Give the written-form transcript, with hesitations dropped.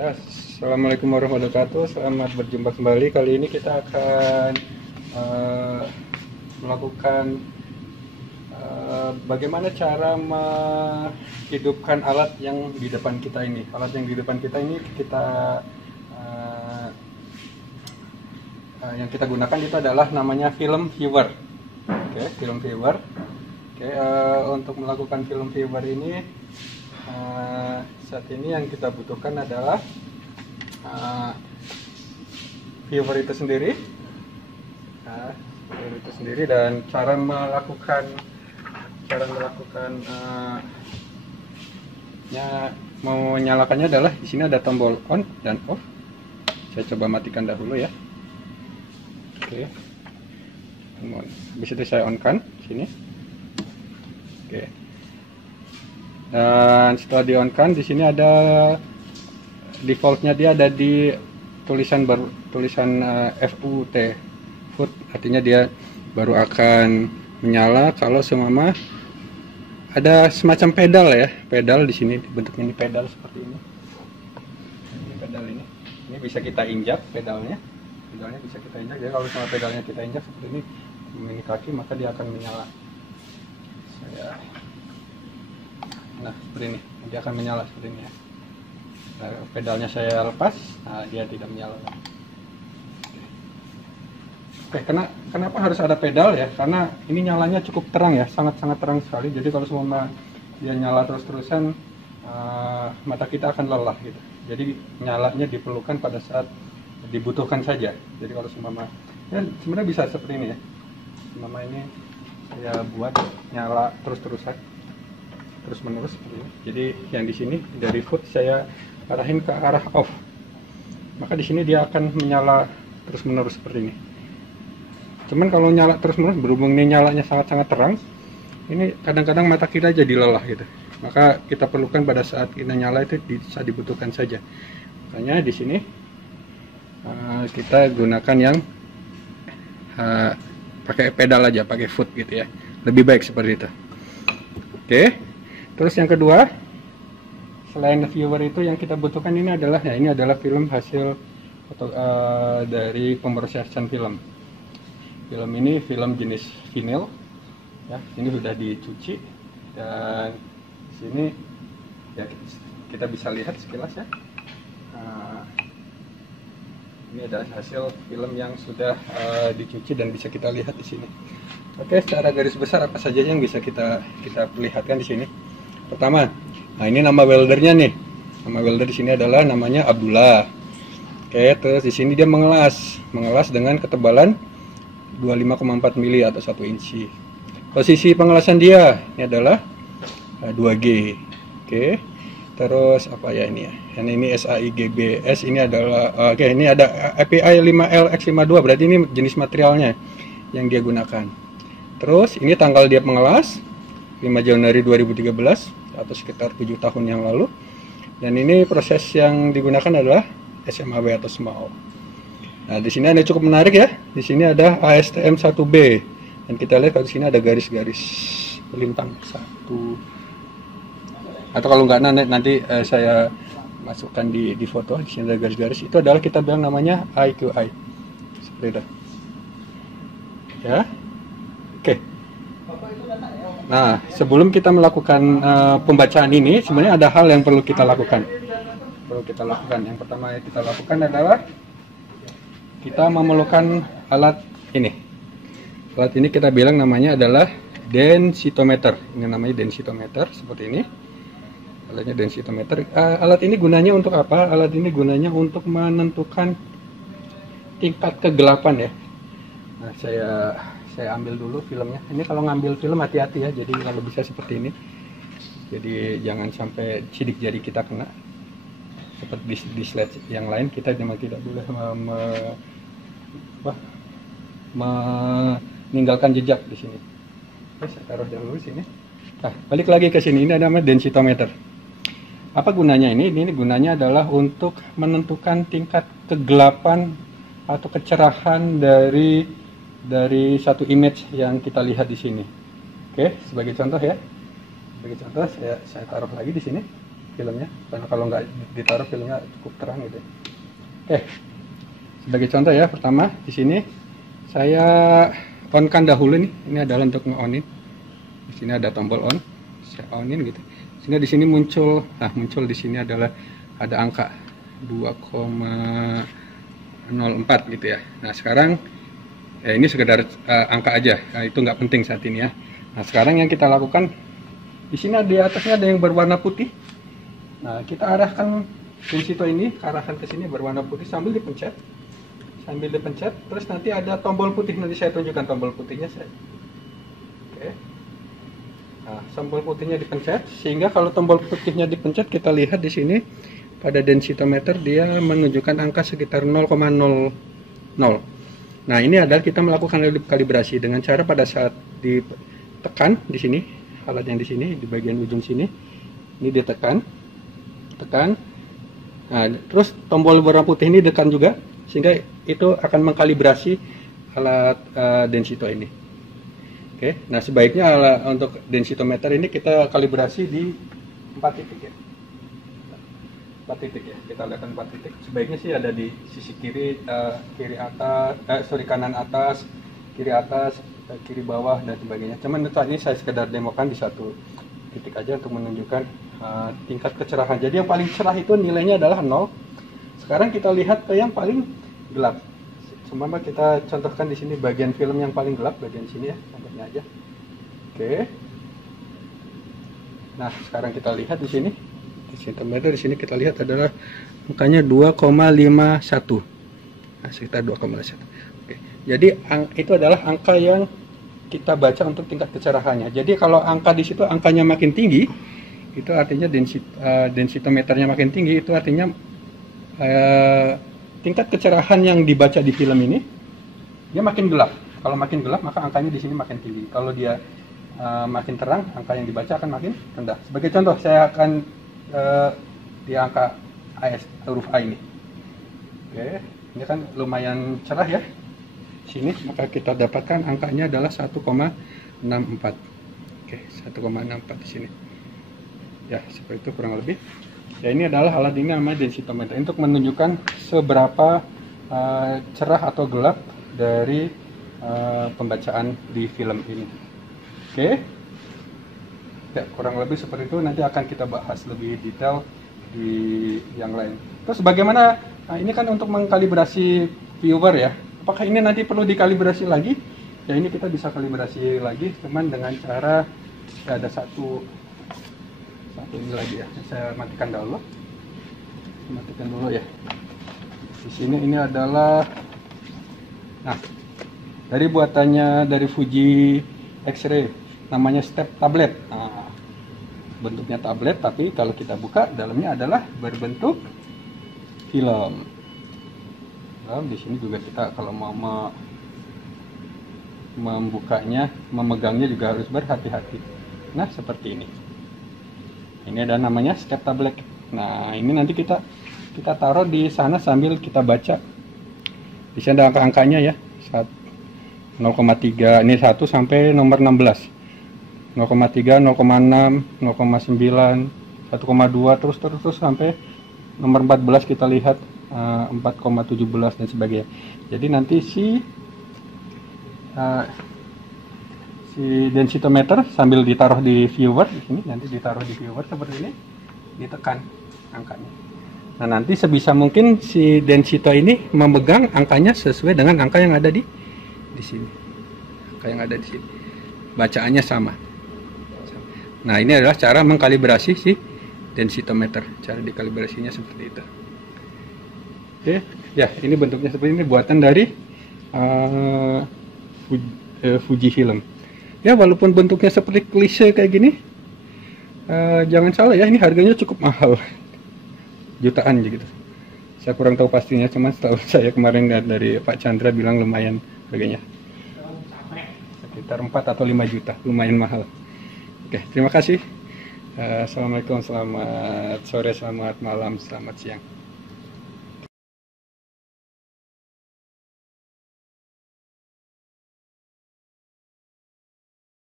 Assalamualaikum warahmatullahi wabarakatuh. Selamat berjumpa kembali. Kali ini kita akan melakukan bagaimana cara menghidupkan alat yang di depan kita ini. Alat yang di depan kita ini yang kita gunakan itu adalah namanya film viewer. Oke, film viewer. Oke, untuk melakukan film viewer ini saat ini yang kita butuhkan adalah viewer itu sendiri, dan cara melakukan mau menyalakannya adalah di sini ada tombol on dan off. Saya coba matikan dahulu ya. Oke, habis itu saya on kan sini. Oke. Dan setelah di on kan, di sini ada defaultnya, dia ada di tulisan FUT, FUT, artinya dia baru akan menyala kalau seumpama ada semacam pedal ya, pedal di sini bentuknya ini pedal seperti ini. Ini pedal ini bisa kita injak pedalnya bisa kita injak. Jadi kalau sama pedalnya kita injak seperti ini kaki, maka dia akan menyala. Nah, seperti ini, dia akan menyala seperti ini ya. Nah, pedalnya saya lepas, nah dia tidak menyala. Oke, kenapa harus ada pedal ya? Karena ini nyalanya cukup terang ya, sangat-sangat terang sekali. Jadi kalau semua dia nyala terus-terusan, mata kita akan lelah gitu. Jadi nyalanya diperlukan pada saat dibutuhkan saja. Jadi kalau semua ya sebenarnya bisa seperti ini ya. Semua ini saya buat nyala terus-terusan, terus menerus seperti ini. Jadi yang di sini dari foot saya arahin ke arah off, maka di sini dia akan menyala terus menerus seperti ini. Cuman kalau nyala terus menerus, berhubung ini nyalanya sangat-sangat terang, ini kadang-kadang mata kita jadi lelah gitu. Maka kita perlukan pada saat kita nyala itu bisa dibutuhkan saja. Makanya di sini kita gunakan yang pakai pedal aja, pakai foot gitu ya. Lebih baik seperti itu. Oke. Terus yang kedua, selain viewer itu yang kita butuhkan ini adalah film hasil dari pemrosesan film. Film ini film jenis vinyl ya. Ini sudah dicuci dan di sini ya kita bisa lihat sekilas ya. Ini adalah hasil film yang sudah dicuci dan bisa kita lihat di sini. Oke, secara garis besar apa saja yang bisa kita perlihatkan di sini. Pertama, nah ini nama weldernya nih. Nama welder di sini adalah namanya Abdullah. Oke, terus di sini dia mengelas dengan ketebalan 25,4 mili atau 1 inci. Posisi pengelasan dia ini adalah 2G. Oke. Terus apa ya ini ya? Ini SAIGBS, ini adalah ini ada API 5LX52, berarti ini jenis materialnya yang dia gunakan. Terus ini tanggal dia mengelas 5 Januari 2013 atau sekitar 7 tahun yang lalu. Dan ini proses yang digunakan adalah SMAW atau SMAW. Nah, di sini ada cukup menarik ya. Di sini ada ASTM 1B. Dan kita lihat kalau di sini ada garis-garis melintang satu. Atau kalau nggak nanti saya masukkan di foto. Di sini ada garis-garis. Itu adalah kita bilang namanya IQI. Seperti itu. Ya. Oke. Nah, sebelum kita melakukan pembacaan ini, sebenarnya ada hal yang perlu kita lakukan. Yang pertama yang kita lakukan adalah kita memerlukan alat ini. Alat ini kita bilang namanya adalah densitometer. Ini namanya densitometer seperti ini. Alatnya densitometer. Alat ini gunanya untuk apa? Alat ini gunanya untuk menentukan tingkat kegelapan ya. Nah, saya ambil dulu filmnya. Ini kalau ngambil film hati-hati ya. Jadi kalau bisa seperti ini. Jadi jangan sampai sidik jari kita kena. Seperti di slide yang lain, kita memang tidak boleh meninggalkan jejak di sini. Oke, saya taruh dulu di sini. Nah, balik lagi ke sini. Ini namanya densitometer. Apa gunanya ini? Ini gunanya adalah untuk menentukan tingkat kegelapan atau kecerahan dari satu image yang kita lihat di sini. Oke, sebagai contoh ya. Sebagai contoh saya taruh lagi di sini. filmnya, karena kalau nggak ditaruh filmnya cukup terang gitu. Oke, sebagai contoh ya, pertama di sini saya on-kan dahulu nih. Ini adalah untuk nge-onin. Di sini ada tombol on, saya onin gitu. Sehingga di sini muncul di sini adalah ada angka 2,04 gitu ya. Nah sekarang ini sekedar angka aja, itu nggak penting saat ini ya. Nah sekarang yang kita lakukan, di sini di atasnya ada yang berwarna putih. Nah kita arahkan densito ini arahkan ke sini berwarna putih sambil dipencet, terus nanti ada tombol putih, nanti saya tunjukkan tombol putihnya saya. Oke. Nah, tombol putihnya dipencet, sehingga kalau tombol putihnya dipencet kita lihat di sini pada densitometer dia menunjukkan angka sekitar 0,00. Nah ini adalah kita melakukan kalibrasi dengan cara pada saat ditekan di sini, alat yang di sini di bagian ujung sini, ini ditekan, nah terus tombol warna putih ini ditekan juga, sehingga itu akan mengkalibrasi alat densito ini. Oke, nah sebaiknya untuk densitometer ini kita kalibrasi di 4 titik ya. 4 titik ya, kita lihat 4 titik. Sebaiknya sih ada di sisi kiri, kanan atas, kiri bawah dan sebagainya. Cuman saat ini saya sekedar demokan di 1 titik aja untuk menunjukkan tingkat kecerahan. Jadi yang paling cerah itu nilainya adalah 0. Sekarang kita lihat ke yang paling gelap. Seumpama kita contohkan di sini bagian film yang paling gelap, bagian sini ya, contohnya aja. Oke. Nah, sekarang kita lihat di sini. Densitometer di sini kita lihat adalah angkanya 2,51. Nah, sekitar 2,51. Oke. Jadi itu adalah angka yang kita baca untuk tingkat kecerahannya. Jadi kalau angka di situ angkanya makin tinggi, itu artinya densitometernya makin tinggi, itu artinya tingkat kecerahan yang dibaca di film ini dia makin gelap. Kalau makin gelap maka angkanya di sini makin tinggi. Kalau dia makin terang, angka yang dibaca akan makin rendah. Sebagai contoh, saya akan di angka huruf A ini. Oke, ini kan lumayan cerah ya. Sini maka kita dapatkan angkanya adalah 1,64. Oke, 1,64 di sini. Ya, seperti itu kurang lebih. Ya, ini adalah alat ini namanya densitometer untuk menunjukkan seberapa cerah atau gelap dari pembacaan di film ini. Oke. Ya, kurang lebih seperti itu. Nanti akan kita bahas lebih detail di yang lain. Terus bagaimana? Nah, ini kan untuk mengkalibrasi viewer ya. Apakah ini nanti perlu dikalibrasi lagi? Ya, ini kita bisa kalibrasi lagi, cuman dengan cara ya, ada satu ini lagi ya. Saya matikan dulu. Ya. Di sini ini adalah, nah, dari buatannya dari Fuji X-ray, namanya step tablet. Nah, bentuknya tablet, tapi kalau kita buka dalamnya adalah berbentuk film. Nah, di sini juga kita kalau mau membukanya, memegangnya juga harus berhati-hati. Nah, seperti ini. Ini ada namanya step tablet. Nah, ini nanti kita taruh di sana sambil kita baca. Di sini ada angka-angkanya ya. 0,3, ini 1 sampai nomor 16. 0,3, 0,6, 0,9, 1,2 terus sampai nomor 14 kita lihat 4,17 dan sebagainya. Jadi nanti si densitometer sambil ditaruh di viewer di sini, nanti ditaruh di viewer seperti ini, ditekan angkanya. Nah, nanti sebisa mungkin si densito ini memegang angkanya sesuai dengan angka yang ada di sini. Angka yang ada di sini. Bacaannya sama. Nah, ini adalah cara mengkalibrasi si densitometer. Cara dikalibrasinya seperti itu. Oke, ya ini bentuknya seperti ini, buatan dari Fujifilm. Ya, walaupun bentuknya seperti klise kayak gini, jangan salah ya, ini harganya cukup mahal, jutaan gitu. Saya kurang tahu pastinya, cuman setahu saya kemarin dari Pak Chandra bilang lumayan harganya, sekitar 4 atau 5 juta, lumayan mahal. Oke, terima kasih. Assalamualaikum, selamat sore, selamat malam, selamat siang.